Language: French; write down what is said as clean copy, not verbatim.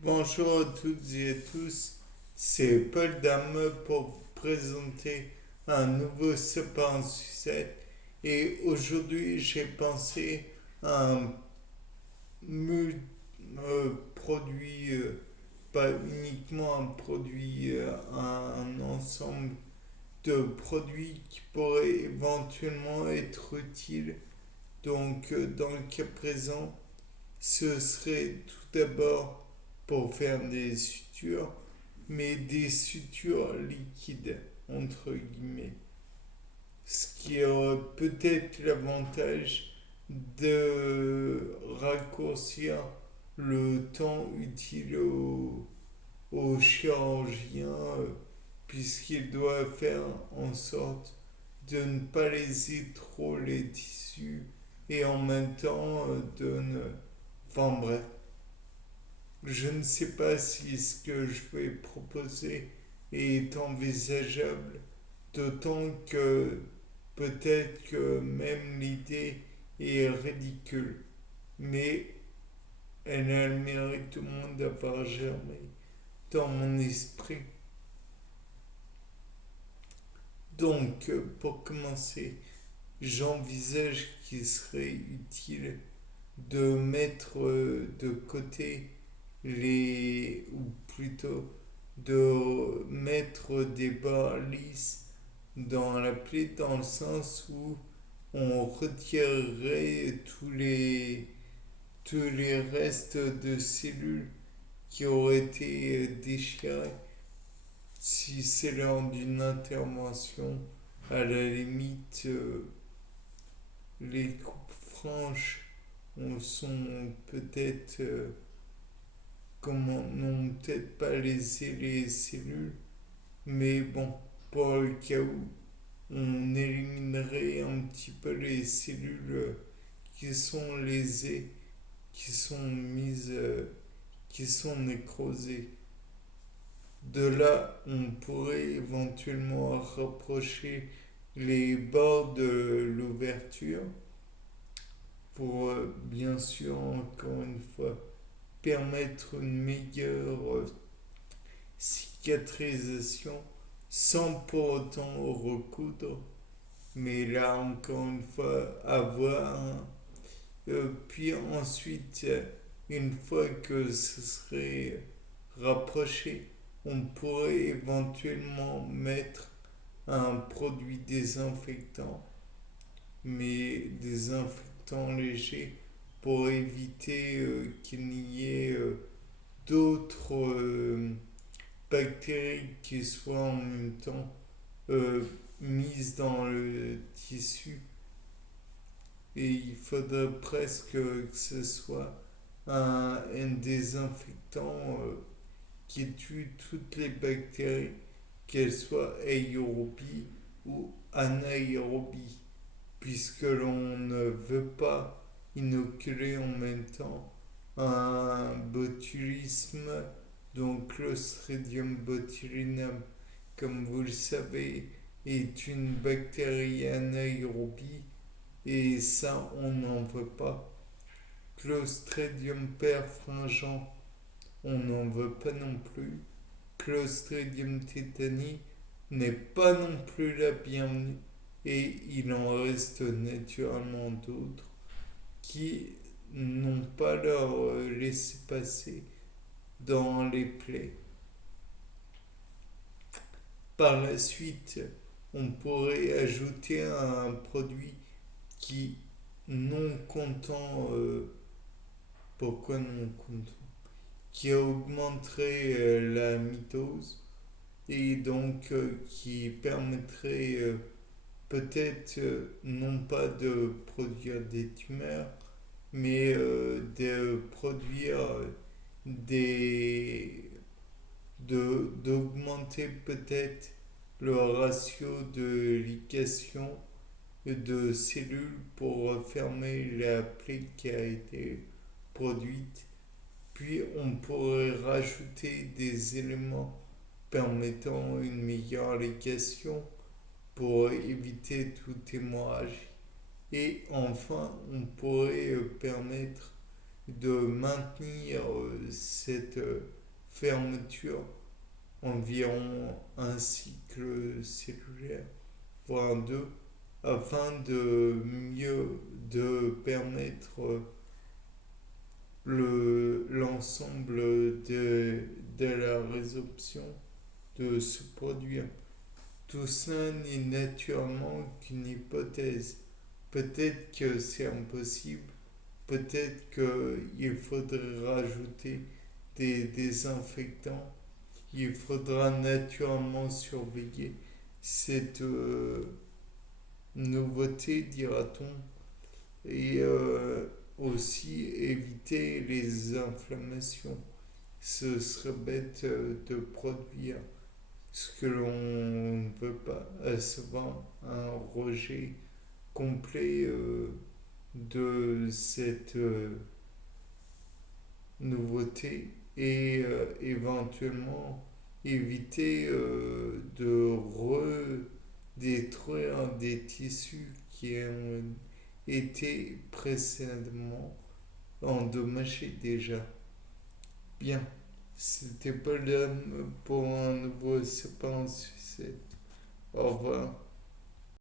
Bonjour à toutes et à tous, c'est Paul Dame pour vous présenter un nouveau sapin en sucette. Et aujourd'hui, j'ai pensé à un produit, pas uniquement un produit, un ensemble de produits qui pourraient éventuellement être utiles. Donc, dans le cas présent, ce serait tout d'abord pour faire des sutures, mais des sutures liquides, entre guillemets. Ce qui aurait peut-être l'avantage de raccourcir le temps utile au chirurgien, puisqu'il doit faire en sorte de ne pas léser trop les tissus et en même temps de ne... Enfin bref, je ne sais pas si ce que je vais proposer est envisageable, d'autant que peut-être que même l'idée est ridicule, mais elle a le mérite au moins d'avoir germé dans mon esprit. Donc, pour commencer, j'envisage qu'il serait utile de mettre de côté ou plutôt de mettre des barres lisses dans la plaie dans le sens où on retirerait tous les restes de cellules qui auraient été déchirées si c'est lors d'une intervention. À la limite, les coupes franches sont peut-être comment n'ont peut-être pas lésé les cellules, mais bon, pour le cas où, on éliminerait un petit peu les cellules qui sont lésées, qui sont mises, qui sont nécrosées. De là, on pourrait éventuellement rapprocher les bords de l'ouverture pour, bien sûr, encore une fois, permettre une meilleure cicatrisation sans pour autant recoudre. Mais là, encore une fois, à voir, hein. Puis ensuite, une fois que ce serait rapproché, on pourrait éventuellement mettre un produit désinfectant, mais désinfectant léger pour éviter qu'il n'y ait d'autres bactéries qui soient en même temps euh, mises dans le tissu. Et il faudrait presque que ce soit un désinfectant qui tue toutes les bactéries, qu'elles soient aérobies ou anaérobies, puisque l'on ne veut pas inoculer en même temps un botulisme, donc Clostridium botulinum, comme vous le savez, est une bactérie anaérobie et ça, on n'en veut pas. Clostridium perfringens, on n'en veut pas non plus. Clostridium tetani n'est pas non plus la bienvenue et il en reste naturellement d'autres qui n'ont pas leur laissé passer dans les plaies. Par la suite, on pourrait ajouter un produit qui, non comptant, pourquoi non comptant, qui augmenterait la mitose et donc qui permettrait peut-être non pas de produire des tumeurs, mais de produire des d'augmenter peut-être le ratio de liquation de cellules pour refermer la plaie qui a été produite. Puis on pourrait rajouter des éléments permettant une meilleure liquation pour éviter tout hémorragie. Et enfin, on pourrait permettre de maintenir cette fermeture environ un cycle cellulaire, voire deux, afin de mieux de permettre l'ensemble de la résorption de se produire. Tout ça n'est naturellement qu'une hypothèse. Peut-être que c'est impossible, peut-être qu'il faudrait rajouter des désinfectants, il faudra naturellement surveiller cette nouveauté, dira-t-on, et aussi éviter les inflammations. Ce serait bête de produire ce que l'on ne veut pas, à savoir un rejet complet de cette nouveauté et éventuellement éviter de redétruire des tissus qui ont été précédemment endommagés déjà. Bien, c'était pas l'homme pour un nouveau sapin sucette. Au revoir.